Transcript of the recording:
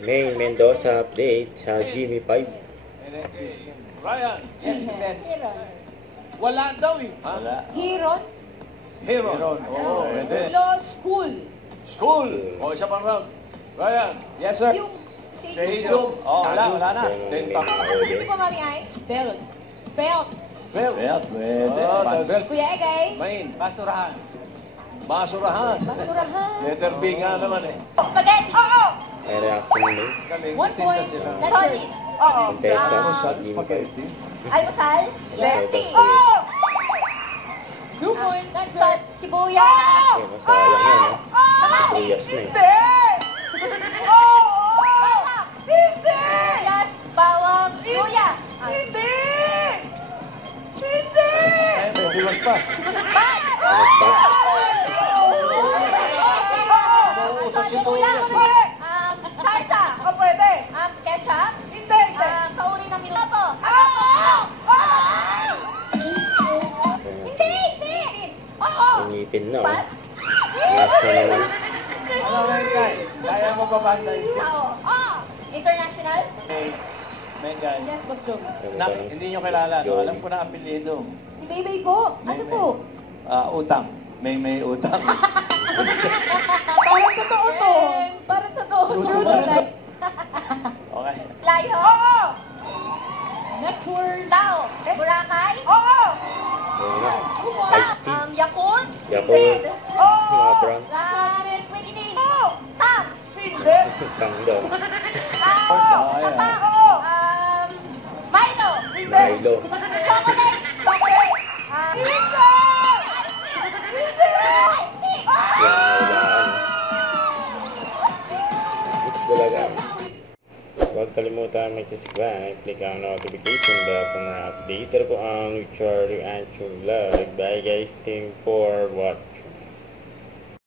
May Mendoza update sa Jimmy 5. Ryan. Hiron. Wala daw eh. Wala. Hiron? Hero. Oo, pwede. Law School. School. O, isa pang round. Ryan. Yes, sir. Yung Stadium. Oh, wala na. May Ano pa, Mami Ay? Belt. Belt. Bell. Belt, pwede. Oh, belt. Kuya Egay? Main. Basurahan. Basurahan. Basurahan. Letter B nga naman eh. Spaghetti. Oo. May reaction mo. Galing. 1 point. Solid. Oo. Contesta sa Jimmy 5. Almusal. Lefty. Oo. 2 point. Salt. Sibuyas. Kaya masayang yan, ha? Sibuyas na eh. Hindi! Sibuyas, bawang, luya. Hindi! Hindi! May bilang pa. Ano pa? Sibuyas. Salsa. O pwede. Ketchup. Hindi. Kauri ng minuto. Hindi! Oo! Ingipin na, Pas? Last na naman. Ano rin kay? Kaya mo ba bantay? Oo. International? May guys. Yes, Boss Joe. Hindi nyo kilala, no? Alam ko na apelyido. Si Baybay po. Ano po? Utang. May utang. Parang totoo to. Parang totoo. True to life. Okay. Layo? Oo! Next word. Tao. Boracay? Oo! Ayun na. Ice tea. Yakult? Yakult. Oo! Mga brand. Lahat. Quinine? Oo! Tang? Hindi. Tang daw. Tao? Tao? Milo? Milo. Chocolate? Chocolate? Hindi! Hindi! Yan, naulaan. Bulaga. Huwag kalimutan mag-subscribe, click ang notification bell para mga update. Ito po ang Charlie Ancho Vlog. Bye guys, thank you for watching.